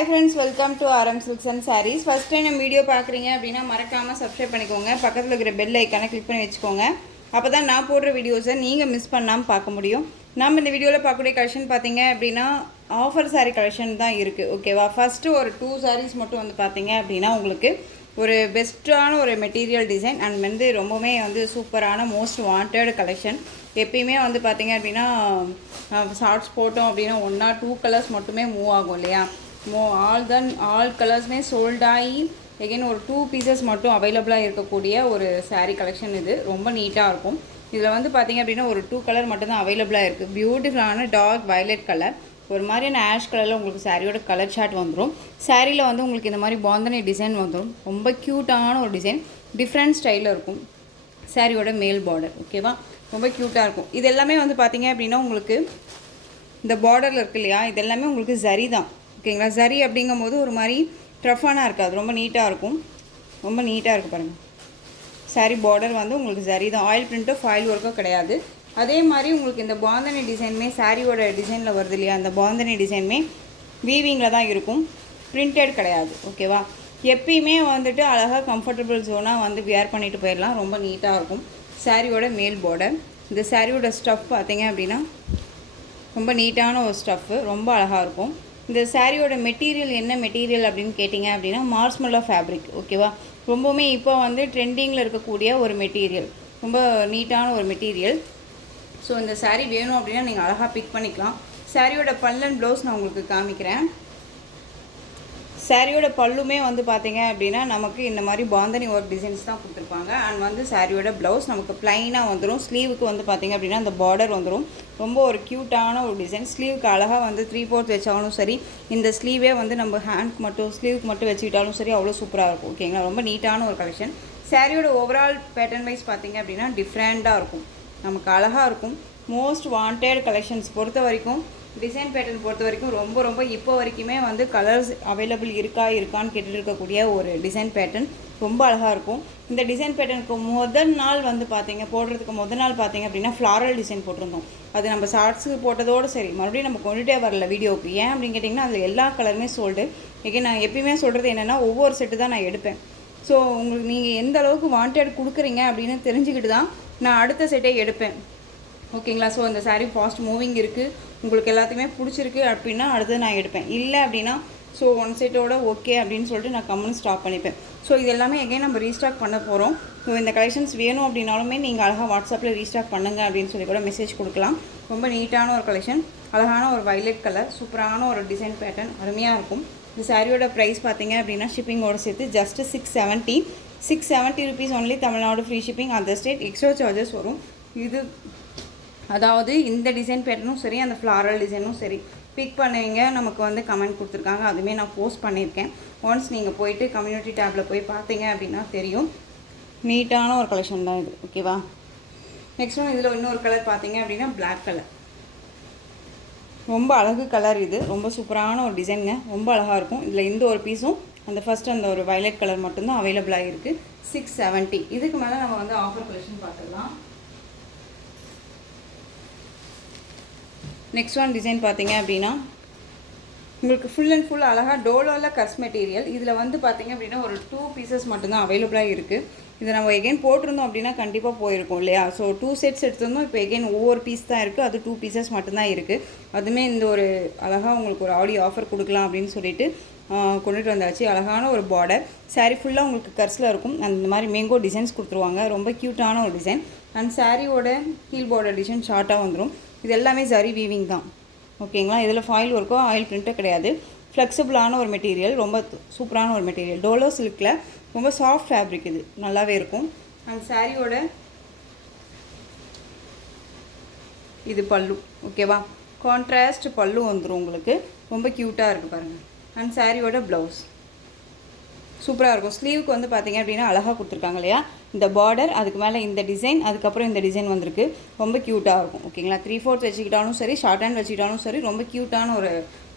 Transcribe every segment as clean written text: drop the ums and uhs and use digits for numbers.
Hi friends, welcome to RM Silks and Sarees. First time நம்ம video பார்க்குறீங்க அப்படின்னா மறக்காமல் சப்ஸ்கிரைப் பண்ணிக்கோங்க. பக்கத்தில் இருக்கிற பெல் ஐக்கானை கிளிக் பண்ணி வச்சுக்கோங்க. அப்போ தான் நான் போடுற வீடியோஸை நீங்கள் மிஸ் பண்ணாமல் பார்க்க முடியும். நம்ம இந்த வீடியோவில் பார்க்கக்கூடிய கலெக்ஷன் பார்த்தீங்க அப்படின்னா ஆஃபர் சாரீ கலெக்ஷன் தான் இருக்குது. ஓகேவா, ஃபஸ்ட்டு ஒரு 2 sarees மட்டும் வந்து பார்த்தீங்க அப்படின்னா உங்களுக்கு ஒரு பெஸ்ட்டான ஒரு மெட்டீரியல் டிசைன் அண்ட் வந்து ரொம்பவுமே வந்து சூப்பரான மோஸ்ட் வாண்டட் கலெக்ஷன். எப்பயுமே வந்து பார்த்தீங்க அப்படின்னா ஷார்ட்ஸ் போட்டோம் அப்படின்னா 1 or 2 கலர்ஸ் மட்டுமே மூவ் ஆகும் இல்லையா. ஆல் கலர்ஸுமே சோல்ட் ஆகி எகைன் ஒரு 2 pieces மட்டும் அவைலபிளாக இருக்கக்கூடிய ஒரு சாரீ கலெக்ஷன். இது ரொம்ப நீட்டாக இருக்கும். இதில் வந்து பார்த்திங்க அப்படின்னா ஒரு 2 கலர் மட்டும்தான் அவைலபிளாக இருக்குது. பியூட்டிஃபுல்லான டார்க் வயலட் கலர், ஒரு மாதிரியான ஆஷ் கலரில் உங்களுக்கு சாரியோட கலர் சார்ட் வந்துடும். சாரியில் வந்து உங்களுக்கு இந்த மாதிரி பாந்தனி டிசைன் வந்துடும். ரொம்ப க்யூட்டான ஒரு டிசைன், டிஃப்ரெண்ட் ஸ்டைலில் இருக்கும். சாரியோட மேல் பார்டர் ஓகேவா, ரொம்ப க்யூட்டாக இருக்கும். இது எல்லாமே வந்து பார்த்திங்க அப்படின்னா உங்களுக்கு இந்த பார்டரில் இருக்குது இல்லையா, இது எல்லாமே உங்களுக்கு ஜரி தான். ஓகேங்களா, ஜரி அப்படிங்கும்போது ஒரு மாதிரி ட்ரஃபானாக இருக்காது, ரொம்ப நீட்டாக இருக்கும். ரொம்ப நீட்டாக இருக்குது பாருங்கள். சாரீ பார்டர் வந்து உங்களுக்கு ஜரி தான், ஆயில் பிரிண்ட்டோ ஃபாயில் ஒர்க்கோ கிடையாது. அதே மாதிரி உங்களுக்கு இந்த பாந்தனி டிசைனுமே சாரியோட டிசைனில் வருது இல்லையா, அந்த பாந்தனி டிசைனுமே வீவிங்கில் தான் இருக்கும், பிரிண்டட் கிடையாது. ஓகேவா, எப்பயுமே வந்துட்டு அழகாக கம்ஃபர்டபுள் ஜோனாக வந்து வியர் பண்ணிட்டு போயிடலாம். ரொம்ப நீட்டாக இருக்கும். சாரியோட மேல் பார்டர். இந்த சாரியோட ஸ்டஃப் பார்த்தீங்க அப்படின்னா ரொம்ப நீட்டான ஒரு ஸ்டஃப்பு, ரொம்ப அழகாக இருக்கும். இந்த சாரியோட மெட்டீரியல் என்ன மெட்டீரியல் அப்படின்னு கேட்டிங்க அப்படின்னா மார்ஷ்மெல்லோ ஃபேப்ரிக். ஓகேவா, ரொம்பவுமே இப்போ வந்து ட்ரெண்டிங்கில் இருக்கக்கூடிய ஒரு மெட்டீரியல், ரொம்ப நீட்டான ஒரு மெட்டீரியல். ஸோ இந்த சாரீ வேணும் அப்படின்னா நீங்கள் அழகாக பிக் பண்ணிக்கலாம். சாரியோட பல்லன் ப்ளவுஸ் நான் உங்களுக்கு காமிக்கிறேன். சாரியோட பல்லுமே வந்து பார்த்தீங்க அப்படின்னா நமக்கு இந்த மாதிரி பாந்தனி ஒர்க் டிசைன்ஸ் தான் கொடுத்துருப்பாங்க. அண்ட் வந்து சாரியோட ப்ளவுஸ் நமக்கு ப்ளைனாக வந்துடும். ஸ்லீவுக்கு வந்து பார்த்திங்க அப்படின்னா அந்த பார்டர் வந்துடும். ரொம்ப ஒரு க்யூட்டான ஒரு டிசைன். ஸ்லீவுக்கு அழகாக வந்து 3/4 வச்சாலும் சரி, இந்த ஸ்லீவே வந்து நம்ம ஹேண்ட்க்கு மட்டும் ஸ்லீவுக்கு மட்டும் வச்சுக்கிட்டாலும் சரி, அவ்வளோ சூப்பராக இருக்கும். ஓகேங்களா, ரொம்ப நீட்டான ஒரு கலெக்ஷன். சாரியோட ஓவரால் பேட்டர்ன் வைஸ் பார்த்திங்க அப்படின்னா டிஃப்ரெண்ட்டாக இருக்கும், நமக்கு அழகாக இருக்கும். மோஸ்ட் வாண்டட் கலெக்ஷன்ஸ் பொறுத்த வரைக்கும், டிசைன் பேட்டர்ன் பொறுத்த வரைக்கும் ரொம்ப இப்போ வரைக்குமே வந்து கலர்ஸ் அவைலபிள் இருக்கான்னு கேட்டுட்டு இருக்கக்கூடிய ஒரு டிசைன் பேட்டர்ன். ரொம்ப அழகாக இருக்கும். இந்த டிசைன் பேட்டர்னுக்கு முதல் நாள் வந்து போடுறதுக்கு முதல் நாள் பார்த்தீங்க அப்படின்னா ஃப்ளாரல் டிசைன் போட்டிருந்தோம். அது நம்ம ஷார்ட்ஸுக்கு போட்டதோடு சரி, மறுபடியும் நம்ம கொண்டுட்டே வரல வீடியோவுக்கு. ஏன் அப்படின்னு கேட்டிங்கன்னா அதில் எல்லா கலருமே சோல்டு. ஏகே நான் எப்பயுமே சொல்கிறது என்னென்னா ஒவ்வொரு செட்டு தான் நான் எடுப்பேன். ஸோ உங்களுக்கு நீங்கள் எந்த அளவுக்கு வாண்டட் கொடுக்குறீங்க அப்படின்னு தெரிஞ்சுக்கிட்டு தான் நான் அடுத்த செட்டே எடுப்பேன். ஓகேங்களா, ஸோ அந்த சாரீ ஃபாஸ்ட் மூவிங் இருக்குது, உங்களுக்கு எல்லாத்தையுமே பிடிச்சிருக்கு அப்படின்னா அடுத்தது நான் எடுப்பேன். இல்லை அப்படின்னா ஸோ 1 செட்டோட ஓகே அப்படின்னு சொல்லிட்டு நான் கம்முன்னு ஸ்டாப் பண்ணிப்பேன். ஸோ இது எல்லாமே எகைன் நம்ம ரீஸ்டாக் பண்ண போகிறோம். ஸோ இந்த கலெக்ஷன்ஸ் வேணும் அப்படின்னாலுமே நீங்கள் அழகாக வாட்ஸ்அப்பில் ரீஸ்டாக் பண்ணுங்கள் அப்படின்னு சொல்லி கூட மெசேஜ் கொடுக்கலாம். ரொம்ப நீட்டான ஒரு கலெக்ஷன், அழகான ஒரு வைலட் கலர், சூப்பரான ஒரு டிசைன் பேட்டர்ன், அருமையாக இருக்கும். இந்த சாரியோட ப்ரைஸ் பார்த்தீங்க அப்படின்னா ஷிப்பிங்கோட சேர்த்து just 670 rupees only. Tamil Nadu free shipping, அந்த ஸ்டேட் எக்ஸ்ட்ரா சார்ஜஸ் வரும். இது அதாவது இந்த டிசைன் பேட்டர்னும் சரி, அந்த ஃப்ளாரல் டிசைனும் சரி பிக் பண்ணுவீங்க. நமக்கு வந்து கமெண்ட் கொடுத்துருக்காங்க, அதுவுமே நான் போஸ்ட் பண்ணியிருக்கேன். ஒன்ஸ் நீங்கள் போயிட்டு கம்யூனிட்டி டேப்பில் போய் பார்த்தீங்க அப்படின்னா தெரியும். நீட்டான ஒரு கலெக்ஷன் தான் இது. ஓகேவா, நெக்ஸ்ட் ஒன் இதில் இன்னொரு கலர் பார்த்தீங்க அப்படின்னா பிளாக் கலர். ரொம்ப அழகு கலர் இது, ரொம்ப சூப்பரான ஒரு டிசைனுங்க, ரொம்ப அழகாக இருக்கும். இதில் இந்த ஒரு பீஸும் அந்த ஃபஸ்ட்டு அந்த ஒரு வயலட் கலர் மட்டும்தான் அவைலபிளாக இருக்குது. 670. இதுக்கு மேலே நம்ம வந்து ஆஃபர் கலெக்ஷன் பார்த்துடலாம். நெக்ஸ்ட் ஒன் டிசைன் பார்த்தீங்க அப்படின்னா உங்களுக்கு ஃபுல் அண்ட் ஃபுல் அழகாக டோலோவில் கஸ் மெட்டீரியல். இதில் வந்து பார்த்திங்க அப்படின்னா ஒரு 2 pieces மட்டும்தான் அவைலபிளாக இருக்குது. இதை நம்ம எகைன் போட்டிருந்தோம் அப்படின்னா கண்டிப்பாக போயிருக்கோம் இல்லையா. ஸோ 2 sets எடுத்திருந்தோம், இப்போ எகைன் ஒவ்வொரு பீஸ் தான் இருக்குது, அது 2 pieces மட்டும்தான் இருக்குது. அதுவுமே இந்த ஒரு அழகாக உங்களுக்கு ஒரு ஆடி ஆஃபர் கொடுக்கலாம் அப்படின்னு சொல்லிட்டு கொண்டுட்டு வந்தாச்சு. அழகான ஒரு பார்டர், சாரீ ஃபுல்லாக உங்களுக்கு கர்ஸில் இருக்கும். அந்த மாதிரி மேங்கோ டிசைன்ஸ் கொடுத்துருவாங்க, ரொம்ப க்யூட்டான ஒரு டிசைன். அண்ட் சாரியோட ஹீல் பார்டர் டிசைன் ஷார்ட்டாக வந்துடும். இது எல்லாமே ஜரி வீவிங் தான். ஓகேங்களா, இதில் ஃபாயில் ஒர்க்கோ ஆயில் பிரிண்ட்டோ கிடையாது. ஃப்ளெக்சிபிளான ஒரு மெட்டீரியல், ரொம்ப சூப்பரான ஒரு மெட்டீரியல். டோலோ சில்கில் ரொம்ப சாஃப்ட் ஃபேப்ரிக், இது நல்லாவே இருக்கும். அண்ட் சாரியோட இது பல்லு. ஓகேவா, கான்ட்ராஸ்ட் பல்லு வந்துடும் உங்களுக்கு, ரொம்ப க்யூட்டாக இருக்குது பாருங்கள். அண்ட் சாரியோட ப்ளவுஸ் சூப்பராக இருக்கும். ஸ்லீவுக்கு வந்து பார்த்திங்க அப்படின்னா அழகாக கொடுத்துருக்காங்க இல்லையா, இந்த பார்டர், அதுக்கு மேலே இந்த டிசைன், அதுக்கப்புறம் இந்த டிசைன் வந்திருக்கு, ரொம்ப க்யூட்டாக இருக்கும். ஓகேங்களா, 3/4 வச்சுக்கிட்டாலும் சரி, ஷார்ட் ஹேண்ட் வச்சுக்கிட்டாலும் சரி, ரொம்ப க்யூட்டான ஒரு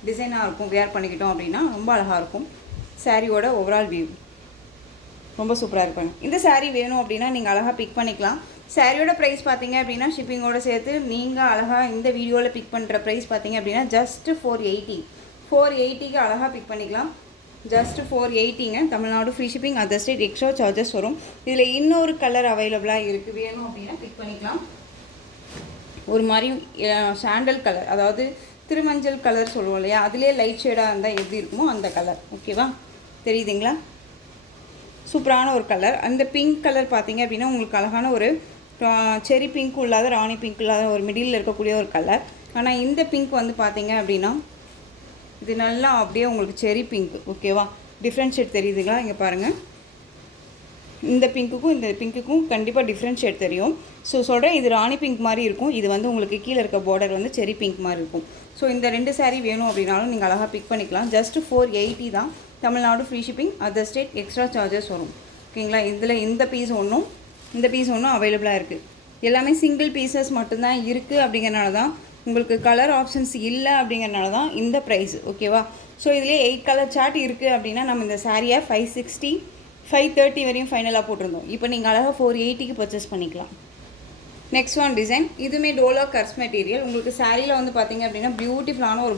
டிசைனாக இருக்கும். வியர் பண்ணிக்கிட்டோம் அப்படின்னா ரொம்ப அழகாக இருக்கும். சாரியோட ஓவரால் வியூ ரொம்ப சூப்பராக இருப்பாங்க. இந்த சாரீ வேணும் அப்படின்னா நீங்கள் அழகாக பிக் பண்ணிக்கலாம். சாரியோட ப்ரைஸ் பார்த்தீங்க அப்படின்னா ஷிப்பிங்கோடு சேர்த்து நீங்கள் அழகாக இந்த வீடியோவில் பிக் பண்ணுற ப்ரைஸ் பார்த்தீங்க அப்படின்னா ஜஸ்ட் 480 480க்கு அழகாக பிக் பண்ணிக்கலாம். ஜஸ்ட் 480ங்க. Tamil Nadu free shipping, other state extra charges வரும். இதில் இன்னொரு கலர் அவைலபிளாக இருக்குது, வேணும் அப்படின்னா பிக் பண்ணிக்கலாம். ஒரு மாதிரி சாண்டல் கலர், அதாவது திருமஞ்சள் கலர் சொல்லுவோம் இல்லையா, அதிலே லைட் ஷேடாக இருந்தால் எப்படி இருக்குமோ அந்த கலர். ஓகேவா, தெரியுதுங்களா? சூப்பரான ஒரு கலர். அந்த பிங்க் கலர் பார்த்தீங்க அப்படின்னா உங்களுக்கு அழகான ஒரு செரி பிங்க் இல்லாத ராணி பிங்க் இல்லாத ஒரு மிடில் இருக்கக்கூடிய ஒரு கலர். ஆனால் இந்த பிங்க் வந்து பார்த்தீங்க அப்படின்னா இது நல்லா அப்படியே உங்களுக்கு செரி பிங்க். ஓகேவா, டிஃப்ரென்ஷியேட் தெரியுதுங்களா? இங்கே பாருங்கள், இந்த பிங்க்குக்கும் இந்த பிங்க்குக்கும் கண்டிப்பாக டிஃப்ரென்ஷியேட் தெரியும். ஸோ சொல்கிறேன், இது ராணி பிங்க் மாதிரி இருக்கும், இது வந்து உங்களுக்கு கீழே இருக்க பார்டர் வந்து செரி பிங்க் மாதிரி இருக்கும். ஸோ இந்த 2 சாரீ வேணும் அப்படின்னாலும் நீங்கள் அழகாக பிக் பண்ணிக்கலாம். ஜஸ்ட் 480 தான். Tamil Nadu free shipping, other state extra charges வரும். ஓகேங்களா, இதில் இந்த பீஸ் ஒன்றும் இந்த பீஸ் ஒன்றும் அவைலபிளாக இருக்குது. எல்லாமே சிங்கிள் பீசஸ் மட்டும்தான் இருக்குது. அப்படிங்கிறனால தான் உங்களுக்கு கலர் ஆப்ஷன்ஸ் இல்லை, அப்படிங்கிறனால தான் இந்த ப்ரைஸ். ஓகேவா, ஸோ இதிலே 8 கலர் சார்ட் இருக்குது அப்படின்னா நம்ம இந்த சாரியை 560 530 வரையும் ஃபைனலாக போட்டிருந்தோம். இப்போ நீங்கள் அழகாக 480க்கு பர்ச்சேஸ் பண்ணிக்கலாம். நெக்ஸ்ட் ஒன் டிசைன், இதுவுமே டோலோ கர்ஸ் மெட்டீரியல். உங்களுக்கு சாரியில் வந்து பார்த்தீங்க அப்படின்னா பியூட்டிஃபுல்லான ஒரு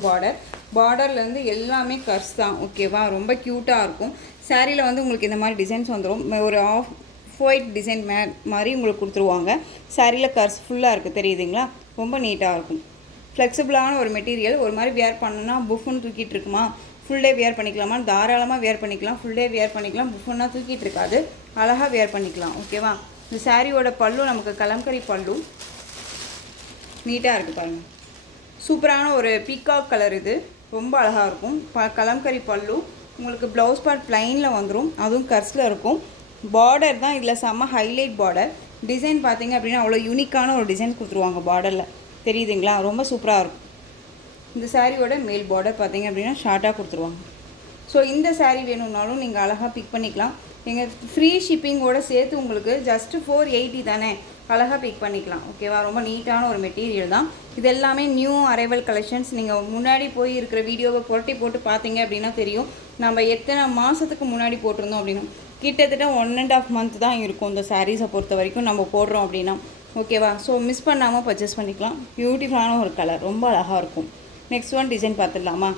பார்டர்லேருந்து எல்லாமே கர்ஸ் தான். ஓகேவா, ரொம்ப க்யூட்டாக இருக்கும். சாரியில் வந்து உங்களுக்கு இந்த மாதிரி டிசைன்ஸ் வந்துடும். ஒரு ஆஃப் ஒயிட் டிசைன் மாதிரி உங்களுக்கு கொடுத்துருவாங்க. சாரியில் கர்ஸ் ஃபுல்லாக இருக்குது, தெரியுதுங்களா? ரொம்ப நீட்டாக இருக்கும். ஃப்ளெக்சிபிளான ஒரு மெட்டீரியல். ஒரு மாதிரி வியர் பண்ணணுன்னா புஃப்னு தூக்கிட்டு இருக்குமா, ஃபுல் டே வியர் பண்ணிக்கலாமா, தாராளமாக வியர் பண்ணிக்கலாம். ஃபுல் டே வியர் பண்ணிக்கலாம், புஃப்னா தூக்கிட்டு இருக்காது, அழகாக வியர் பண்ணிக்கலாம். ஓகேவா, இந்த சாரியோட பல்லு நமக்கு கலம்கரி பல்லு, நீட்டாக இருக்குது பாருங்கள். சூப்பரான ஒரு பீகாக் கலர், இது ரொம்ப அழகாக இருக்கும். கலம்கரி பல்லு. உங்களுக்கு ப்ளவுஸ் பார்ட் ப்ளைனில் வந்துடும், அதுவும் கர்ஸில் இருக்கும். பார்டர் தான் இதில் செம்ம ஹைலைட் பார்டர். டிசைன் பார்த்தீங்க அப்படின்னா அவ்வளோ யூனிக்கான ஒரு டிசைன் கொடுத்துருவாங்க பார்டரில், தெரியுதுங்களா? ரொம்ப சூப்பராக இருக்கும். இந்த சாரியோட மேல் பார்டர் பார்த்தீங்க அப்படின்னா ஷார்ட்டாக கொடுத்துருவாங்க. ஸோ இந்த சாரீ வேணும்னாலும் நீங்கள் அழகாக பிக் பண்ணிக்கலாம். எங்கள் ஃப்ரீ ஷிப்பிங்கோடு சேர்த்து உங்களுக்கு ஜஸ்ட்டு 480 தானே, அழகாக பிக் பண்ணிக்கலாம். ஓகேவா, ரொம்ப நீட்டான ஒரு மெட்டீரியல் தான். இது எல்லாமே நியூ அரைவல் கலெக்ஷன்ஸ். நீங்கள் முன்னாடி போய் இருக்கிற வீடியோவை புரட்டி போட்டு பார்த்தீங்க அப்படின்னா தெரியும் நம்ம எத்தனை மாதத்துக்கு முன்னாடி போட்டிருந்தோம் அப்படின்னா. கிட்டத்தட்ட 1.5 மந்த் தான் இருக்கும் இந்த சாரீஸை பொறுத்த வரைக்கும் நம்ம போடுறோம் அப்படின்னா. ஓகேவா, ஸோ மிஸ் பண்ணாமல் பர்ச்சேஸ் பண்ணிக்கலாம். பியூட்டிஃபுல்லான ஒரு கலர், ரொம்ப அழகாக இருக்கும். நெக்ஸ்ட் ஒன் டிசைன் பார்த்துடலாமா?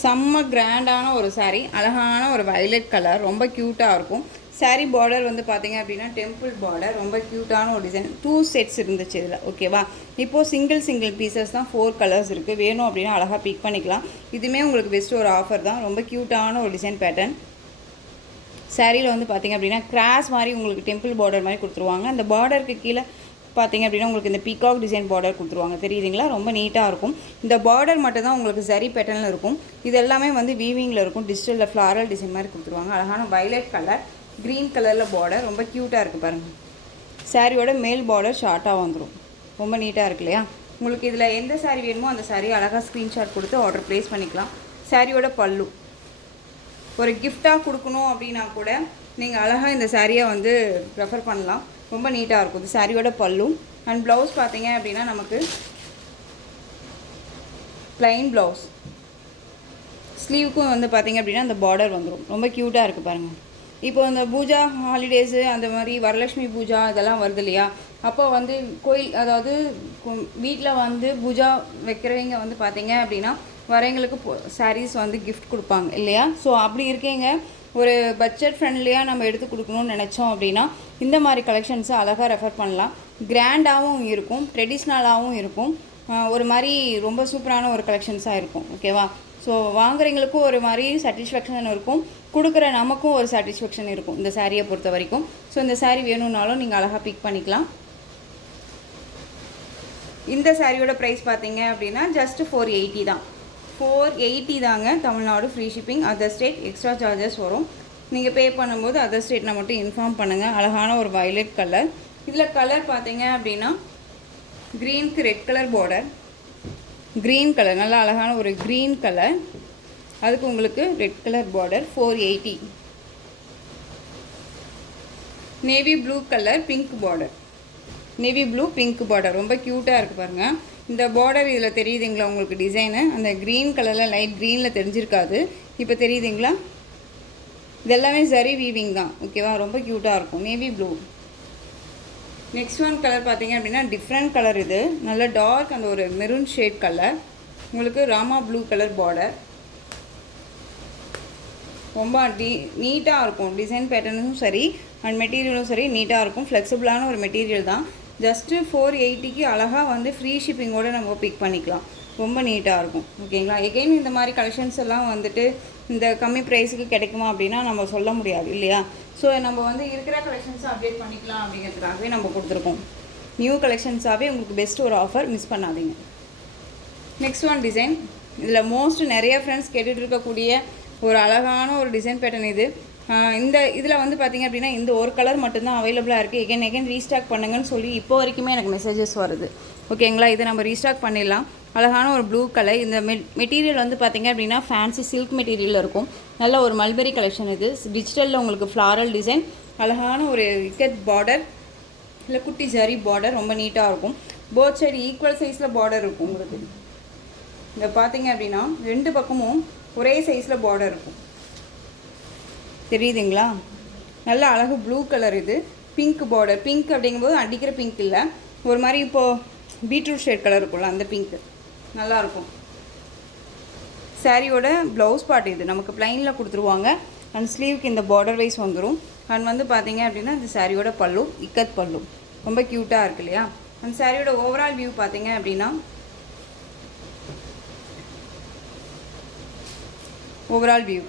செம்ம கிராண்டான ஒரு சாரீ, அழகான ஒரு வயலட் கலர், ரொம்ப க்யூட்டாக இருக்கும். சாரீ பார்டர் வந்து பார்த்தீங்க அப்படின்னா டெம்பிள் பார்டர், ரொம்ப க்யூட்டான ஒரு டிசைன். 2 செட்ஸ் இருந்துச்சு இதில். ஓகேவா, இப்போது சிங்கிள் பீசஸ் தான் 4 கலர்ஸ் இருக்குது. வேணும் அப்படின்னா அழகாக பிக் பண்ணிக்கலாம். இதுவுமே உங்களுக்கு பெஸ்ட்டு ஒரு ஆஃபர் தான். ரொம்ப க்யூட்டான ஒரு டிசைன் பேட்டர்ன். சாரியில் வந்து பார்த்திங்க அப்படின்னா கிராஸ் மாதிரி உங்களுக்கு டெம்பிள் பார்டர் மாதிரி கொடுத்துருவாங்க. அந்த பார்டருக்கு கீழே பார்த்திங்க அப்படின்னா உங்களுக்கு இந்த பீகாக் டிசைன் பார்டர் கொடுத்துருவாங்க, தெரியுதுங்களா? ரொம்ப நீட்டாக இருக்கும். இந்த பார்டர் மட்டும் தான் உங்களுக்கு சரி பேட்டர்னில் இருக்கும். இது எல்லாமே வந்து வீவிங்கில் இருக்கும். டிஜிட்டலில் ஃப்ளாரல் டிசைன் மாதிரி கொடுத்துருவாங்க. அழகான வயலட் கலர், க்ரீன் கலரில் பார்டர், ரொம்ப க்யூட்டாக இருக்குது பாருங்கள். சாரியோட மேல் பார்டர் ஷார்ட்டாக வந்துடும், ரொம்ப நீட்டாக இருக்கு இல்லையா? உங்களுக்கு இதில் எந்த சாரீ வேணுமோ அந்த சாரீ அழகாக ஸ்க்ரீன்ஷாட் கொடுத்து ஆர்டர் ப்ளேஸ் பண்ணிக்கலாம். சாரியோட பல்லு ஒரு கிஃப்டாக கொடுக்கணும் அப்படின்னா கூட நீங்கள் அழகாக இந்த சாரியை வந்து ப்ரெஃபர் பண்ணலாம். ரொம்ப நீட்டாக இருக்கும். இது சாரியோட பல்லு. அண்ட் ப்ளவுஸ் பார்த்தீங்க அப்படின்னா நமக்கு ப்ளைன் ப்ளவுஸ். ஸ்லீவுக்கும் வந்து பார்த்திங்க அப்படின்னா அந்த பார்டர் வந்துடும். ரொம்ப க்யூட்டாக இருக்குது பாருங்கள். இப்போ இந்த பூஜா ஹாலிடேஸு அந்த மாதிரி வரலட்சுமி பூஜா இதெல்லாம் வருது இல்லையா, அப்போ வந்து கோயில், அதாவது வீட்டில் வந்து பூஜா வைக்கிறவங்க வந்து பார்த்திங்க அப்படின்னா வரவங்களுக்கு சாரீஸ் வந்து கிஃப்ட் கொடுப்பாங்க இல்லையா? ஸோ அப்படி இருக்கீங்க ஒரு பட்ஜெட் ஃப்ரெண்ட்லியாக நம்ம எடுத்து கொடுக்கணும்னு நினச்சோம் அப்படின்னா இந்த மாதிரி கலெக்ஷன்ஸை அழகாக ரெஃபர் பண்ணலாம். கிராண்டாகவும் இருக்கும், ட்ரெடிஷ்னலாகவும் இருக்கும், ஒரு மாதிரி ரொம்ப சூப்பரான ஒரு கலெக்ஷன்ஸாக இருக்கும். ஓகேவா, ஸோ வாங்குறவங்களுக்கும் ஒரு மாதிரி சாட்டிஸ்ஃபேக்ஷன் இருக்கும், கொடுக்குற நமக்கும் ஒரு சாட்டிஸ்ஃபேக்ஷன் இருக்கும் இந்த சாரியை பொறுத்த வரைக்கும். ஸோ இந்த சாரீ வேணும்னாலும் நீங்கள் அழகாக பிக் பண்ணிக்கலாம். இந்த சாரியோட ப்ரைஸ் பார்த்தீங்க அப்படின்னா ஜஸ்ட் 480 தான். 480 தாங்க. Tamil Nadu free shipping, other state extra charges வரும். நீங்கள் பே பண்ணும்போது அதர் ஸ்டேட்னா மட்டும் இன்ஃபார்ம் பண்ணுங்கள். அழகான ஒரு வயலட் கலர். இதில் கலர் பார்த்தீங்க அப்படின்னா க்ரீனுக்கு red colour border, green colour, நல்லா அழகான ஒரு க்ரீன் கலர், அதுக்கு உங்களுக்கு red colour border. 480. Navy blue colour, pink border, navy blue pink border, ரொம்ப க்யூட்டாக இருக்குது பாருங்கள். இந்த பார்டர் இதில் தெரியுதுங்களா உங்களுக்கு டிசைனு? அந்த க்ரீன் கலரில் லைட் க்ரீனில் தெரிஞ்சிருக்காது, இப்போ தெரியுதுங்களா? இதெல்லாமே சரி வீவிங் தான். ஓகேவா, ரொம்ப க்யூட்டாக இருக்கும். Navy blue. Next one colour பார்த்தீங்க அப்படின்னா டிஃப்ரெண்ட் கலர். இது நல்ல டார்க், அந்த ஒரு மெரூன் ஷேட் கலர். உங்களுக்கு ராமா ப்ளூ கலர் பார்டர், ரொம்ப நீட்டாக இருக்கும். டிசைன் பேட்டர்னும் சரி அண்ட் மெட்டீரியலும் சரி நீட்டாக இருக்கும். ஃப்ளெக்சிபிளான ஒரு மெட்டீரியல் தான். ஜஸ்ட்டு 480க்கு அழகாக வந்து ஃப்ரீ ஷிப்பிங்கோடு நம்ம பிக் பண்ணிக்கலாம். ரொம்ப நீட்டாக இருக்கும். ஓகேங்களா. எகெயின் இந்த மாதிரி கலெக்ஷன்ஸ் எல்லாம் வந்துட்டு இந்த கம்மி ப்ரைஸுக்கு கிடைக்குமா அப்படின்னா நம்ம சொல்ல முடியாது இல்லையா. ஸோ நம்ம வந்து இருக்கிற கலெக்ஷன்ஸை அப்டேட் பண்ணிக்கலாம் அப்படிங்கிறதுக்காகவே நம்ம கொடுத்துருக்கோம். நியூ கலெக்ஷன்ஸாகவே உங்களுக்கு பெஸ்ட் ஒரு ஆஃபர், மிஸ் பண்ணாதீங்க. Next one design. இதில் மோஸ்ட் நிறைய ஃப்ரெண்ட்ஸ் கேட்டுட்டு இருக்கக்கூடிய ஒரு அழகான ஒரு டிசைன் பேட்டர்ன் இது. இந்த இதில் வந்து பார்த்திங்க அப்படின்னா இந்த ஒரு கலர் மட்டும்தான் அவைலபிளாக இருக்குது. எகைன் ரீஸ்டாக் பண்ணுங்கன்னு சொல்லி இப்போ வரைக்குமே எனக்கு மெசேஜஸ் வருது. ஓகேங்களா. இதை நம்ம ரீஸ்டாக் பண்ணிடலாம். அழகான ஒரு ப்ளூ கலர். இந்த மெட்டீரியல் வந்து பார்த்திங்க அப்படின்னா ஃபேன்சி சில்க் மெட்டீரியலில் இருக்கும். நல்ல ஒரு மல்பெரி கலெக்ஷன் இது. டிஜிட்டலில் உங்களுக்கு ஃப்ளாரல் டிசைன், அழகான ஒரு இக்கட் பார்டர், இல்லை குட்டி ஜரி பார்டர், ரொம்ப நீட்டாக இருக்கும். போத் சைடு ஈக்குவல் சைஸில் பார்டர் இருக்கும் உங்களுக்கு. இதை பார்த்திங்க அப்படின்னா 2 பக்கமும் ஒரே சைஸில் பார்டர் இருக்கும். தெரியுதுங்களா. நல்ல அழகு ப்ளூ கலர். இது பிங்க் பார்டர். பிங்க் அப்படிங்கும்போது அடிக்கிற பிங்க் இல்லை, ஒரு மாதிரி இப்போது பீட்ரூட் ஷேட் கலர் இருக்கும்ல அந்த பிங்க்கு நல்லாயிருக்கும். சாரியோட ப்ளவுஸ் பார்ட் இது நமக்கு ப்ளைனில் கொடுத்துருவாங்க. அண்ட் ஸ்லீவுக்கு இந்த பார்டர் வைஸ் வந்துடும். அண்ட் வந்து பார்த்திங்க அப்படின்னா இந்த சாரியோட பல்லு இக்கத் பல்லு ரொம்ப க்யூட்டாக இருக்கு இல்லையா. அந்த சாரியோட ஓவரால் வியூ பார்த்திங்க அப்படின்னா ஓவரால் வியூ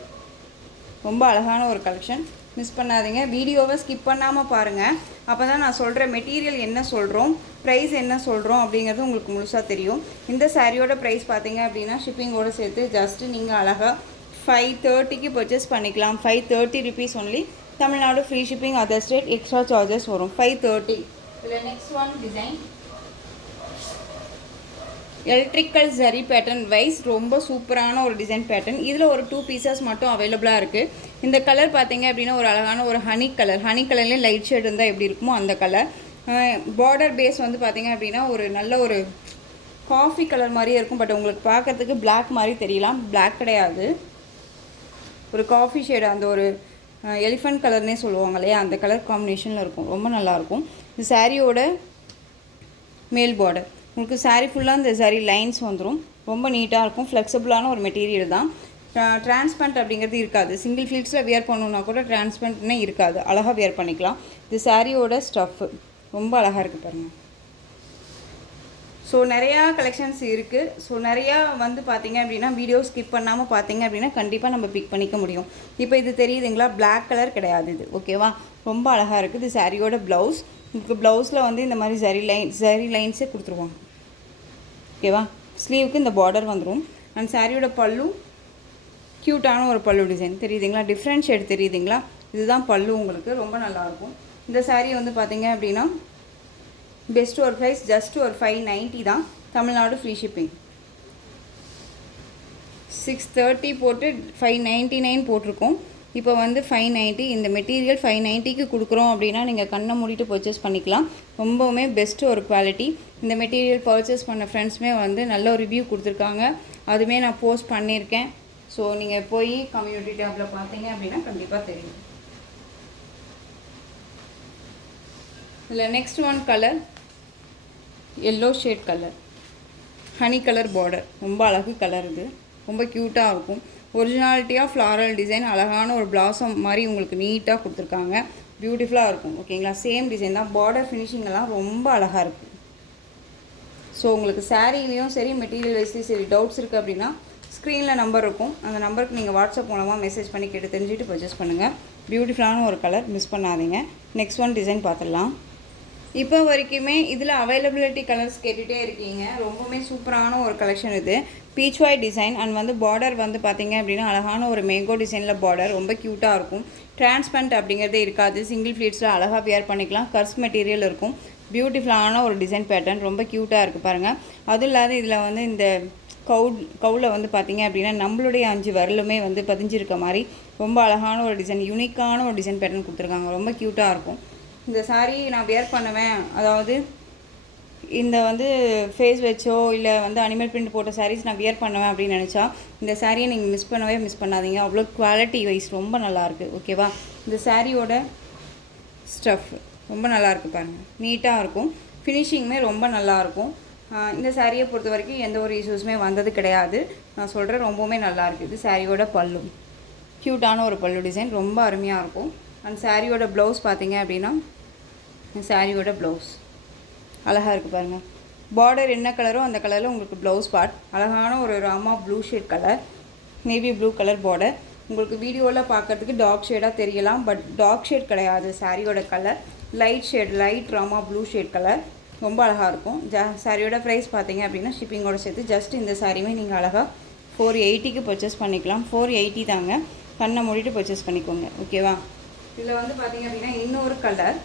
ரொம்ப அழகான ஒரு கலெக்ஷன். மிஸ் பண்ணாதீங்க. வீடியோவை ஸ்கிப் பண்ணாமல் பாருங்கள். அப்போ தான் நான் சொல்கிற மெட்டீரியல் என்ன சொல்கிறோம், ப்ரைஸ் என்ன சொல்கிறோம் அப்படிங்கிறது உங்களுக்கு முழுசாக தெரியும். இந்த சாரியோட ப்ரைஸ் பார்த்தீங்க அப்படின்னா ஷிப்பிங்கோடு சேர்த்து ஜஸ்ட்டு நீங்கள் அழகாக 530க்கு பர்ச்சேஸ் பண்ணிக்கலாம். 530 rupees only. Tamil Nadu free shipping, other state extra charges வரும். 530. இதில் next one design electrical zari pattern wise ரொம்ப சூப்பரான ஒரு டிசைன் பேட்டர்ன். இதில் ஒரு 2 பீசஸ் மட்டும் அவைலபிளாக இருக்குது. இந்த கலர் பார்த்தீங்க அப்படின்னா ஒரு அழகான ஒரு ஹனி கலர். ஹனி கலர்லேயே லைட் ஷேட் இருந்தால் எப்படி இருக்குமோ அந்த கலர். பார்டர் பேஸ் வந்து பார்த்தீங்க அப்படின்னா ஒரு நல்ல ஒரு காஃபி கலர் மாதிரியே இருக்கும். பட் உங்களுக்கு பார்க்குறதுக்கு பிளாக் மாதிரி தெரியலாம். பிளாக் கிடையாது, ஒரு காஃபி ஷேடு, அந்த ஒரு எலிஃபண்ட் கலர்னே சொல்லுவாங்க இல்லையா, அந்த கலர் காம்பினேஷனில் இருக்கும். ரொம்ப நல்லாயிருக்கும். இந்த சாரியோட மேல் பார்டர் உங்களுக்கு சாரீ ஃபுல்லாக இந்த சாரீ லைன்ஸ் வந்துடும். ரொம்ப நீட்டாக இருக்கும். ஃப்ளெக்சிபிளான ஒரு மெட்டீரியல் தான். டிரான்ஸ்பரண்ட் அப்படிங்கிறது இருக்காது. சிங்கிள் ஃப்ளீட்ஸில் வியர் பண்ணணுன்னா கூட டிரான்ஸ்பரண்ட்னே இருக்காது. அழகாக வியர் பண்ணிக்கலாம். இது சாரியோட ஸ்டஃப்பு ரொம்ப அழகாக இருக்குது பாருங்கள். ஸோ நிறையா கலெக்ஷன்ஸ் இருக்குது. ஸோ நிறையா வந்து பார்த்திங்க அப்படின்னா வீடியோ ஸ்கிப் பண்ணாமல் பார்த்தீங்க அப்படின்னா கண்டிப்பாக நம்ம பிக் பண்ணிக்க முடியும். இப்போ இது தெரியுதுங்களா, பிளாக் கலர் கிடையாது இது. ஓகேவா. ரொம்ப அழகாக இருக்குது. இது சாரியோட ப்ளவுஸ். உங்களுக்கு ப்ளவுஸில் வந்து இந்த மாதிரி ஜரி லைன்ஸே கொடுத்துருவாங்க. ஓகேவா. ஸ்லீவுக்கு இந்த பார்டர் வந்துடும். அண்ட் சாரியோட பல்லு க்யூட்டான ஒரு பல்லு டிசைன் தெரியுதுங்களா, டிஃப்ரெண்ட் ஷேட் தெரியுதுங்களா. இதுதான் பல்லு உங்களுக்கு. ரொம்ப நல்லாயிருக்கும். இந்த சாரீ வந்து பார்த்திங்க அப்படின்னா பெஸ்ட் ஒரு ப்ரைஸ் ஜஸ்ட் ஒரு 590 தான். Tamil Nadu free shipping. 630 போட்டு 599 போட்டிருக்கோம். இப்போ வந்து 590. இந்த மெட்டீரியல் 590க்கு கொடுக்குறோம் அப்படின்னா நீங்கள் கண்ணை மூடிட்டு பர்ச்சேஸ் பண்ணிக்கலாம். ரொம்பவுமே பெஸ்ட்டு ஒரு குவாலிட்டி. இந்த மெட்டீரியல் பர்ச்சேஸ் பண்ண ஃப்ரெண்ட்ஸுமே வந்து நல்ல ஒரு ரிவ்யூ கொடுத்துருக்காங்க. அதுவுமே நான் போஸ்ட் பண்ணியிருக்கேன். ஸோ நீங்கள் போய் கம்யூனிட்டி டேப்பில் பார்த்தீங்க அப்படின்னா கண்டிப்பாக தெரியும். இதில் next one colour yellow shade colour, honey colour border. ரொம்ப அழகு கலர். இது ரொம்ப க்யூட்டாக இருக்கும். ஒரிஜினாலிட்டியாக ஃப்ளாரல் டிசைன், அழகான ஒரு பிளாசம் மாதிரி உங்களுக்கு நீட்டாக கொடுத்துருக்காங்க. பியூட்டிஃபுல்லாக இருக்கும். ஓகேங்களா. சேம் டிசைன் தான். பார்டர் ஃபினிஷிங்கெல்லாம் ரொம்ப அழகாக இருக்குது. ஸோ உங்களுக்கு சாரீலையும் சரி மெட்டீரியல் வைஸ்லையும் சரி டவுட்ஸ் இருக்குது அப்படின்னா ஸ்க்ரீனில் நம்பர் இருக்கும். அந்த நம்பருக்கு நீங்கள் வாட்ஸ்அப் மூலமாக மெசேஜ் பண்ணி கேட்டு தெரிஞ்சுட்டு பர்ச்சேஸ் பண்ணுங்கள். பியூட்டிஃபுல்லான ஒரு கலர், மிஸ் பண்ணாதீங்க. நெக்ஸ்ட் ஒன் டிசைன் பார்த்துடலாம். இப்போ வரைக்குமே இதில் அவைலபிலிட்டி கலர்ஸ் கேட்டுகிட்டே இருக்கீங்க. ரொம்பவுமே சூப்பரான ஒரு கலெக்ஷன் இது. பீச் வாய் டிசைன் அண்ட் வந்து பார்டர் வந்து பார்த்திங்க அப்படின்னா அழகான ஒரு மேங்கோ டிசைனில் பார்டர் ரொம்ப க்யூட்டாக இருக்கும். டிரான்ஸ்பரண்ட் அப்படிங்கிறதே இருக்காது. சிங்கிள் ஃப்ளீட்ஸில் அழகாக வியர் பண்ணிக்கலாம். கர்ஸ் மெட்டீரியல் இருக்கும். பியூட்டிஃபுல்லான ஒரு டிசைன் பேட்டர்ன் ரொம்ப க்யூட்டாக இருக்குது பாருங்கள். அதுவும் இல்லாத இதில் வந்து இந்த கவுவில் வந்து பார்த்திங்க அப்படின்னா நம்மளுடைய 5 விரலுமே வந்து பதிஞ்சிருக்க மாதிரி ரொம்ப அழகான ஒரு டிசைன், யூனிக்கான ஒரு டிசைன் பேட்டர்ன் கொடுத்துருக்காங்க. ரொம்ப க்யூட்டாக இருக்கும். இந்த சாரீ நான் வியர் பண்ணுவேன், அதாவது இந்த வந்து ஃபேஸ் வச்சோ இல்லை வந்து அனிமல் பிரிண்ட் போட்ட சாரீஸ் நான் வியர் பண்ணுவேன் அப்படின்னு நினச்சா இந்த சாரியை நீங்கள் மிஸ் பண்ணாதீங்க. அவ்வளோ குவாலிட்டி வைஸ் ரொம்ப நல்லாயிருக்கு. ஓகேவா. இந்த சாரியோட ஸ்டஃப் ரொம்ப நல்லாயிருக்கு பாருங்கள். நீட்டாக இருக்கும். ஃபினிஷிங்குமே ரொம்ப நல்லாயிருக்கும். இந்த சாரியை பொறுத்த வரைக்கும் எந்த ஒரு இஷ்யூஸுமே வந்தது கிடையாது. நான் சொல்கிறேன் ரொம்பவுமே நல்லாயிருக்கு. இது சாரியோட பல்லு க்யூட்டான ஒரு பல்லு டிசைன், ரொம்ப அருமையாக இருக்கும். அண்ட் சாரியோட ப்ளவுஸ் பார்த்தீங்க அப்படின்னா சாரியோட ப்ளவுஸ் அழகாக இருக்குது பாருங்கள். பார்டர் என்ன கலரோ அந்த கலரில் உங்களுக்கு ப்ளவுஸ் பார்ட். அழகான ஒரு Rama blue shade colour, navy blue colour border. உங்களுக்கு வீடியோவில் பார்க்குறதுக்கு டார்க் ஷேடாக தெரியலாம், பட் டார்க் ஷேட் கிடையாது. சாரியோட colour light shade, light Rama blue shade colour, ரொம்ப அழகாக இருக்கும். சாரியோட ப்ரைஸ் பார்த்தீங்க அப்படின்னா ஷிப்பிங்கோட சேர்த்து ஜஸ்ட் இந்த சாரியுமே நீங்கள் அழகாக 480க்கு பர்ச்சேஸ் பண்ணிக்கலாம். 480 தாங்க, கண்ணை மூடிட்டு பர்ச்சேஸ் பண்ணிக்கோங்க. ஓகேவா? இதில் வந்து பார்த்தீங்க அப்படின்னா இன்னொரு கலர்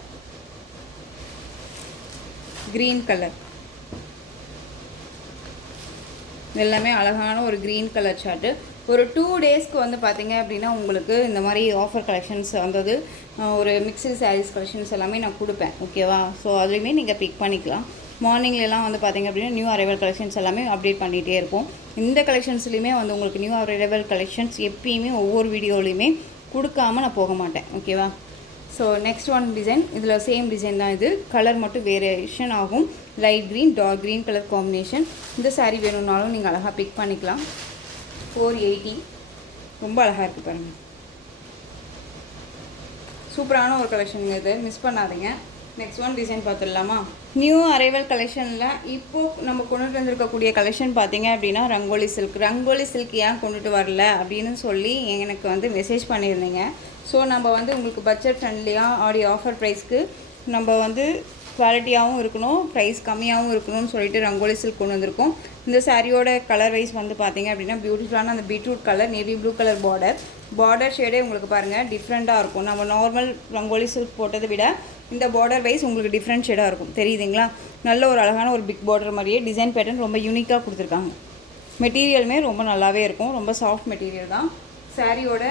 க்ரீன் கலர், எல்லாமே அழகான ஒரு க்ரீன் கலர் சார்ட்டு. ஒரு 2 டேஸ்க்கு வந்து பார்த்தீங்க அப்படின்னா உங்களுக்கு இந்த மாதிரி ஆஃபர் கலெக்ஷன்ஸ் வந்தது, ஒரு மிக்சடு சாரீஸ் கலெக்ஷன்ஸ் எல்லாமே நான் கொடுப்பேன். ஓகேவா? ஸோ அதுலேயுமே நீங்கள் பிக் பண்ணிக்கலாம். மார்னிங்லலாம் வந்து பார்த்தீங்க அப்படின்னா நியூ அரைவல் கலெக்ஷன்ஸ் எல்லாமே அப்டேட் பண்ணிகிட்டே இருப்போம். இந்த கலெக்ஷன்ஸ்லையுமே வந்து உங்களுக்கு நியூ அரைவல் கலெக்ஷன்ஸ் எப்பயுமே ஒவ்வொரு வீடியோலையுமே கொடுக்காமல் நான் போக மாட்டேன். ஓகேவா? ஸோ நெக்ஸ்ட் ஒன் டிசைன், இதில் சேம் டிசைன் தான், இது கலர் மட்டும் வேரியேஷன் ஆகும். Light green, dark green colour combination. இந்த சாரீ வேணும்னாலும் நீங்கள் அழகாக பிக் பண்ணிக்கலாம். 480, ரொம்ப அழகாக இருக்குது பாருங்கள். சூப்பரான ஒரு கலெக்ஷனுங்க, இது மிஸ் பண்ணாதீங்க. நெக்ஸ்ட் ஒன் டிசைன் பார்த்துடலாமா? நியூ அரைவல் கலெக்ஷனில் இப்போது நம்ம கொண்டுட்டு வந்திருக்கக்கூடிய கலெக்ஷன் பார்த்தீங்க அப்படின்னா ரங்கோலி சில்க். ரங்கோலி சில்க் ஏன் கொண்டுட்டு வரல அப்படின்னு சொல்லி எனக்கு வந்து மெசேஜ் பண்ணியிருந்தீங்க. ஸோ நம்ம வந்து உங்களுக்கு பட்ஜெட் ஃப்ரெண்ட்லியாக ஆஃபர் ப்ரைஸ்க்கு நம்ம வந்து குவாலிட்டியாகவும் இருக்கணும், ப்ரைஸ் கம்மியாகவும் இருக்கணும்னு சொல்லிட்டு ரங்கோலி சில்க் கொண்டு வந்திருக்கோம். இந்த சாரியோட கலர் வைஸ் வந்து பார்த்தீங்க அப்படின்னா பியூட்டிஃபுல்லான அந்த beetroot colour, navy blue colour border ஷேடே உங்களுக்கு பாருங்கள் டிஃப்ரெண்ட்டாக இருக்கும். நம்ம நார்மல் ரங்கோலி சில்க் போட்டதை விட இந்த பார்டர் வைஸ் உங்களுக்கு டிஃப்ரெண்ட் ஷேடாக இருக்கும். தெரியுதுங்களா? நல்ல ஒரு அழகான ஒரு பிக் பார்டர் மாதிரியே டிசைன் பேட்டர்ன் ரொம்ப யூனிக்காக கொடுத்துருக்காங்க. மெட்டீரியலுமே ரொம்ப நல்லாவே இருக்கும், ரொம்ப சாஃப்ட் மெட்டீரியல் தான். சாரியோட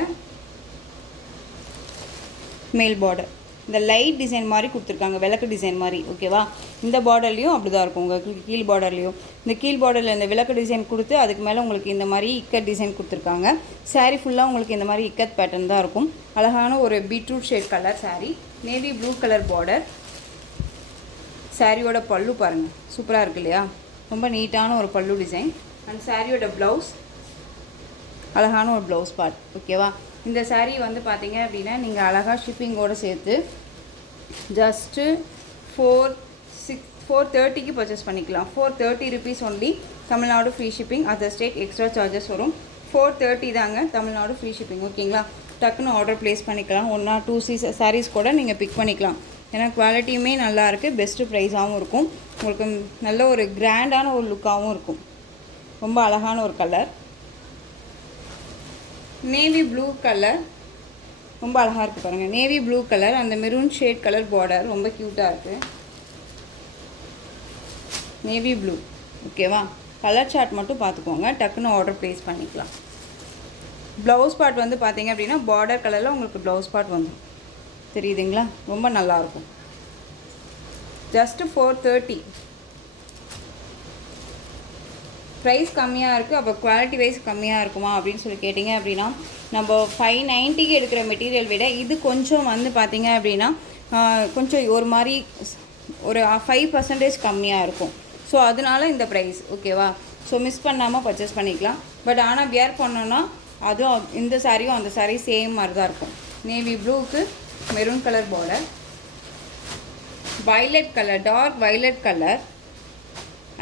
மேல் பார்டர் இந்த லைட் டிசைன் மாதிரி கொடுத்துருக்காங்க, விளக்கு டிசைன் மாதிரி. ஓகேவா? இந்த பார்டர்லேயும் அப்படி தான் இருக்கும். உங்களுக்கு கீழ் பார்டர்லேயும் இந்த கீழ் பார்டரில் இந்த விளக்கு டிசைன் கொடுத்து அதுக்கு மேலே உங்களுக்கு இந்த மாதிரி இக்கட் டிசைன் கொடுத்துருக்காங்க. சாரீ ஃபுல்லாக உங்களுக்கு இந்த மாதிரி இக்கட் பேட்டர்ன் தான் இருக்கும். அழகான ஒரு beetroot shade colour sari, navy blue colour border. சாரியோட பல்லு பாருங்கள், சூப்பராக இருக்கு இல்லையா? ரொம்ப நீட்டான ஒரு பல்லு டிசைன். அண்ட் சாரியோட ப்ளவுஸ் அழகான ஒரு ப்ளவுஸ் பார்ட். ஓகேவா? இந்த சாரீ வந்து பார்த்தீங்க அப்படின்னா நீங்கள் அழகாக ஷிப்பிங்கோடு சேர்த்து ஜஸ்ட்டு 430க்கு பர்ச்சேஸ் பண்ணிக்கலாம். 430 rupees only. Tamil Nadu free shipping, other state extra charges வரும். 430 தாங்க, தமிழ்நாடு ஃப்ரீ ஷிப்பிங். ஓகேங்களா? டக்குன்னு ஆர்டர் ப்ளேஸ் பண்ணிக்கலாம். 1 or 2 சாரீஸ் கூட நீங்கள் பிக் பண்ணிக்கலாம். ஏன்னா குவாலிட்டியுமே நல்லா இருக்குது, பெஸ்ட்டு ப்ரைஸாகவும் இருக்கும். உங்களுக்கு நல்ல ஒரு கிராண்டான ஒரு லுக்காகவும் இருக்கும். ரொம்ப அழகான ஒரு கலர், நேவி ப்ளூ கலர், ரொம்ப அழகாக இருக்குது பாருங்கள். நேவி ப்ளூ கலர், அந்த மெரூன் ஷேட் கலர் பார்டர் ரொம்ப க்யூட்டாக இருக்குது. Navy blue. ஓகேவா? கலர் சார்ட் மட்டும் பார்த்துக்கோங்க, டக்குன்னு ஆர்டர் ப்ளேஸ் பண்ணிக்கலாம். ப்ளவுஸ் பார்ட் வந்து பார்த்தீங்க அப்படின்னா பார்டர் கலரில் உங்களுக்கு ப்ளவுஸ் பார்ட் வந்துடும். தெரியுதுங்களா? ரொம்ப நல்லாயிருக்கும். ஜஸ்ட்டு 430. ப்ரைஸ் கம்மியாக இருக்குது, அப்போ குவாலிட்டி வைஸ் கம்மியாக இருக்குமா அப்படின்னு சொல்லி கேட்டிங்க அப்படின்னா நம்ம 590க்கு எடுக்கிற மெட்டீரியல் விட இது கொஞ்சம் வந்து பார்த்திங்க அப்படின்னா கொஞ்சம் ஒரு மாதிரி ஒரு 5% கம்மியாக இருக்கும். ஸோ அதனால இந்த ப்ரைஸ். ஓகேவா? ஸோ மிஸ் பண்ணாமல் பர்ச்சேஸ் பண்ணிக்கலாம். பட் ஆனால் வியர் பண்ணோன்னா அதுவும் இந்த சாரியும் அந்த சாரீ சேம் மாதிரி தான் இருக்கும். நேவி ப்ளூவுக்கு maroon colour border, violet colour, dark violet colour,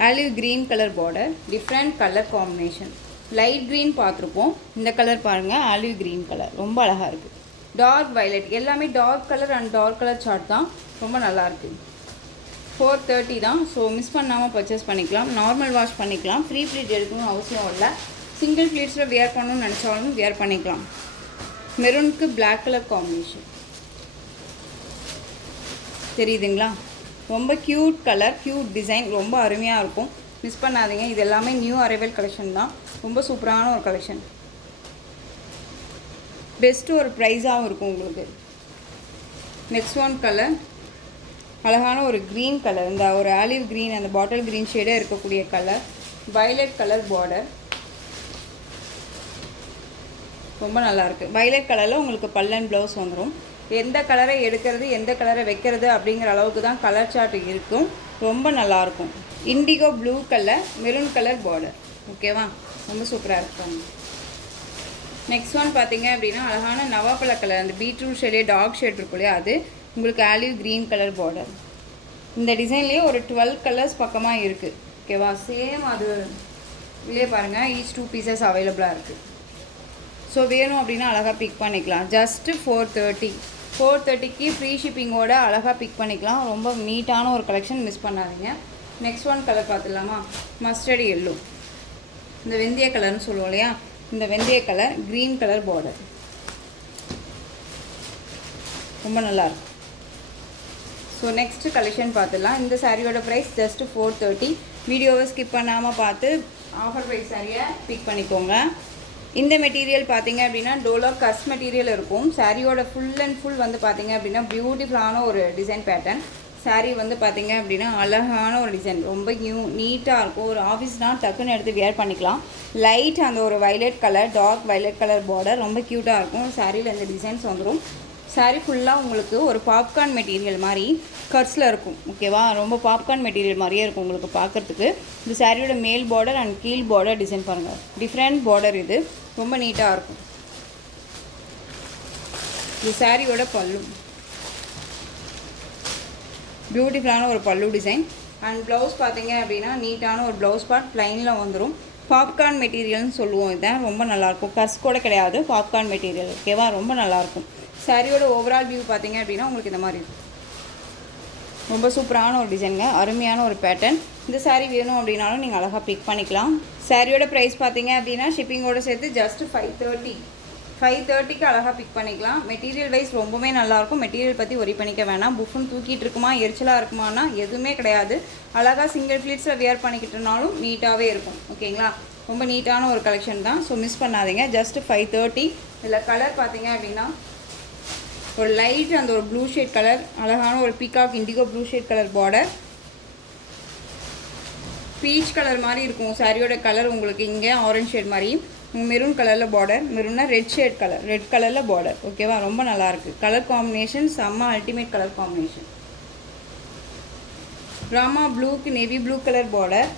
olive green colour border, different colour combination. Light green பார்த்துருப்போம், இந்த கலர் பாருங்கள், ஆலிவ் க்ரீன் கலர் ரொம்ப அழகாக இருக்குது. டார்க் வயலட், எல்லாமே dark colour and dark colour chart தான், ரொம்ப நல்லாயிருக்கு. 430 தான். ஸோ மிஸ் பண்ணாமல் பர்ச்சேஸ் பண்ணிக்கலாம். நார்மல் வாஷ் பண்ணிக்கலாம், ஃப்ரீ ப்ளீட் எடுக்கணும்னு அவசியம் இல்லை. சிங்கிள் ப்ளீட்ஸில் வியர் பண்ணணும்னு நினச்சாலும் வியர் பண்ணிக்கலாம். மெரூனுக்கு பிளாக் கலர் காம்பினேஷன் தெரியுதுங்களா? ரொம்ப க்யூட் கலர், க்யூட் டிசைன், ரொம்ப அருமையாக இருக்கும். மிஸ் பண்ணாதீங்க. இது எல்லாமே நியூ அரைவல் கலெக்ஷன் தான், ரொம்ப சூப்பரான ஒரு கலெக்ஷன். பெஸ்ட்டு ஒரு ப்ரைஸாகவும் இருக்கும் உங்களுக்கு. நெக்ஸ்ட் ஒன் கலர் அழகான ஒரு க்ரீன் கலர், இந்த ஒரு ஆலிவ் க்ரீன் அந்த பாட்டில் க்ரீன் ஷேடே இருக்கக்கூடிய கலர், வயலட் கலர் பார்டர், ரொம்ப நல்லாயிருக்கு. வயலட் கலரில் உங்களுக்கு பல்லன் ப்ளவுஸ் வந்துடும். எந்த கலரை எடுக்கிறது எந்த கலரை வைக்கிறது அப்படிங்கிற அளவுக்கு தான் கலர் சார்ட் இருக்கும். ரொம்ப நல்லாயிருக்கும். Indigo blue colour, maroon colour border. ஓகேவா? ரொம்ப சூப்பராக இருக்கும். நெக்ஸ்ட் ஒன் பார்த்தீங்க அப்படின்னா அழகான நவாப்பழ கலர், அந்த பீட்ரூட் ஷேட்லேயே டார்க் ஷேட் இருக்கும் இல்லையா, அது உங்களுக்கு ஆலிவ் க்ரீன் கலர் பார்டர். இந்த டிசைன்லேயே ஒரு 12 கலர்ஸ் பக்கமாக இருக்குது. ஓகேவா, சேம் அது இதுலேயே பாருங்கள், ஈச் 2 பீசஸ் அவைலபிளாக இருக்குது. ஸோ வேணும் அப்படின்னா அழகாக பிக் பண்ணிக்கலாம். ஜஸ்ட்டு 430க்கு ஃப்ரீ ஷிப்பிங்கோட அழகாக பிக் பண்ணிக்கலாம். ரொம்ப நீட்டான ஒரு கலெக்ஷன், மிஸ் பண்ணாதீங்க. நெக்ஸ்ட் ஒன் கலர் பார்த்துடலாமா? மஸ்டர்ட் எல்லோ, இந்த வெந்தய கலர்னு சொல்லுவோம் இல்லையா, இந்த வெந்தய கலர் க்ரீன் கலர் பார்டர் ரொம்ப நல்லாயிருக்கும். ஸோ நெக்ஸ்ட் கலெக்ஷன் பார்த்துடலாம். இந்த சாரியோட ப்ரைஸ் ஜஸ்ட்டு 430. வீடியோவை ஸ்கிப் பண்ணாமல் பார்த்து ஆஃபர் ப்ரைஸ் சாரியை பிக் பண்ணிக்கோங்க. இந்த மெட்டீரியல் பார்த்தீங்க அப்படின்னா டோலோ கஸ் மெட்டீரியல் இருக்கும். சாரியோட ஃபுல் அண்ட் ஃபுல் வந்து பார்த்தீங்க அப்படின்னா பியூட்டிஃபுல்லான ஒரு டிசைன் பேட்டர்ன். சாரீ வந்து பார்த்தீங்க அப்படின்னா அழகான ஒரு டிசைன், ரொம்ப நீட்டாக இருக்கும். ஒரு ஆஃபீஸ்னால் டக்குன்னு எடுத்து வியர் பண்ணிக்கலாம். லைட் அந்த ஒரு violet colour, dark violet colour border ரொம்ப க்யூட்டாக இருக்கும். சாரியில் இந்த டிசைன்ஸ் வந்துடும். சாரீ ஃபுல்லாக உங்களுக்கு ஒரு பாப்கார்ன் மெட்டீரியல் மாதிரி கட்ஸில் இருக்கும். ஓகேவா, ரொம்ப பாப்கார்ன் மெட்டீரியல் மாதிரியே இருக்கும் உங்களுக்கு பார்க்குறதுக்கு. இந்த சாரியோட மேல் பார்டர் அண்ட் கீழ் பார்டர் டிசைன் பாருங்கள், டிஃப்ரெண்ட் பார்டர், இது ரொம்ப நீட்டாக இருக்கும். இது சாரியோட பல்லு, பியூட்டிஃபுல்லான ஒரு பல்லு டிசைன். அண்ட் ப்ளவுஸ் பார்த்தீங்க அப்படின்னா நீட்டான ஒரு ப்ளவுஸ் பார்ட் ப்ளைனில் வந்துடும். பாப்கார்ன் மெட்டீரியல்னு சொல்லுவோம். இதான் ரொம்ப நல்லாயிருக்கும். கஸ் கூட கிடையாது, பாப்கார்ன் மெட்டீரியல். ஓகேவா, ரொம்ப நல்லாயிருக்கும். சாரியோட ஓவரால் வியூ பார்த்தீங்க அப்படின்னா உங்களுக்கு இந்த மாதிரி இருக்கும். ரொம்ப சூப்பரான ஒரு டிசைனுங்க, அருமையான ஒரு பேட்டர்ன். இந்த சாரீ வேணும் அப்படின்னாலும் நீங்கள் அழகாக பிக் பண்ணிக்கலாம். சாரியோட ப்ரைஸ் பார்த்தீங்க அப்படின்னா ஷிப்பிங்கோடு சேர்த்து ஜஸ்ட்டு 530க்கு அழகாக பிக் பண்ணிக்கலாம். மெட்டீரியல் வைஸ் ரொம்பவே நல்லாயிருக்கும். மெட்டீரியல் பற்றி ஒரி பண்ணிக்க வேணாம். புஃப்னு தூக்கிட்டு இருக்குமா, எரிச்சலாக இருக்குமானா எதுவுமே கிடையாது. அழகாக சிங்கிள் ஃப்ளீட்ஸில் வியர் பண்ணிக்கிட்டனாலும் நீட்டாகவே இருக்கும். ஓகேங்களா, ரொம்ப நீட்டான ஒரு கலெக்ஷன் தான். ஸோ மிஸ் பண்ணாதீங்க. ஜஸ்ட்டு 530. இதில் கலர் பார்த்தீங்க அப்படின்னா ஒரு லைட் அந்த ஒரு ப்ளூ ஷேட் கலர், அழகான ஒரு peacock indigo blue shade colour border, peach colour மாதிரி இருக்கும் சாரியோட கலர். உங்களுக்கு இங்கே ஆரஞ்ச் ஷேட் மாதிரி, மெரூன் கலரில் பார்டர், மெரூன்னா ரெட் ஷேட் கலர், ரெட் கலரில் பார்டர். ஓகேவா, ரொம்ப நல்லாயிருக்கு. கலர் காம்பினேஷன் செம்ம அல்டிமேட் கலர் காம்பினேஷன். ராமா ப்ளூக்கு நேவி ப்ளூ கலர் பார்டர்,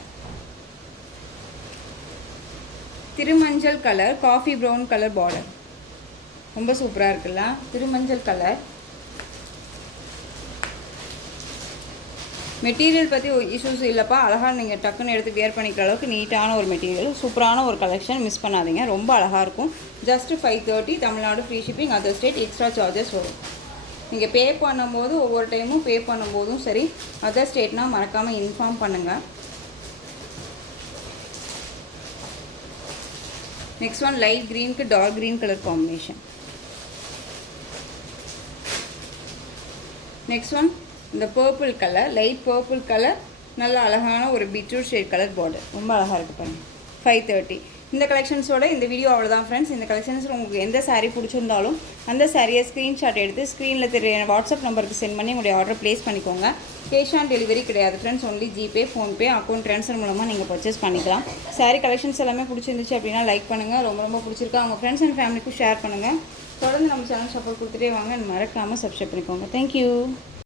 திருமஞ்சள் colour coffee brown colour border, ரொம்ப சூப்பராக இருக்குல்ல, திருமஞ்சள் கலர். மெட்டீரியல் பற்றி இஷ்யூஸ் இல்லைப்பா, அழகாக நீங்கள் டக்குன்னு எடுத்து வியர் பண்ணிக்கிற அளவுக்கு நீட்டான ஒரு மெட்டீரியல், சூப்பரான ஒரு கலெக்ஷன், மிஸ் பண்ணாதீங்க. ரொம்ப அழகாக இருக்கும். Just 530. Tamil Nadu free shipping, other state extra charges வரும். நீங்கள் பே பண்ணும்போது ஒவ்வொரு டைமும் பே பண்ணும்போதும் சரி, அதர் ஸ்டேட்னால் மறக்காமல் இன்ஃபார்ம் பண்ணுங்கள். நெக்ஸ்ட் ஒன் லைட் க்ரீனுக்கு dark green colour combination. Next one இந்த purple colour, light purple colour, நல்ல அழகான ஒரு பீட்ரூட் ஷேட் கலர் பார்டர், ரொம்ப அழகாக இருக்குது பாருங்கள். 530. இந்த கலெக்ஷன்ஸோட இந்த வீடியோ அவ்வளோதான் ஃப்ரெண்ட்ஸ். இந்த கலெக்ஷன்ஸில் உங்களுக்கு எந்த சாரீ பிடிச்சிருந்தாலும் அந்த சாரியை ஸ்க்ரீன்ஷாட் எடுத்து ஸ்க்ரீனில் தெரிய வாட்ஸ்அப் நம்பருக்கு சென்ட் பண்ணி உங்களுடைய ஆர்டர் ப்ளேஸ் பண்ணிக்கோங்க. கேஷ் ஆன் டெலிவரி கிடையாது friends, only GPay, PhonePe, account transfer மூலமாக நீங்கள் பர்ச்சேஸ் பண்ணிக்கலாம். சாரீ கலெக்ஷன்ஸ் எல்லாமே பிடிச்சிருந்துச்சு அப்படின்னா லைக் பண்ணுங்கள். ரொம்ப பிடிச்சிருக்கா அவங்க ஃப்ரெண்ட்ஸ் அண்ட் ஃபேமிலிக்கும் ஷேர் பண்ணுங்கள். தொடர்ந்து நம்ம சேனல் சப்போர்ட் கொடுத்துட்டே வாங்க. மறக்காமல் சப்ஸ்கிரைப் பண்ணிக்கோங்க. தேங்க்யூ.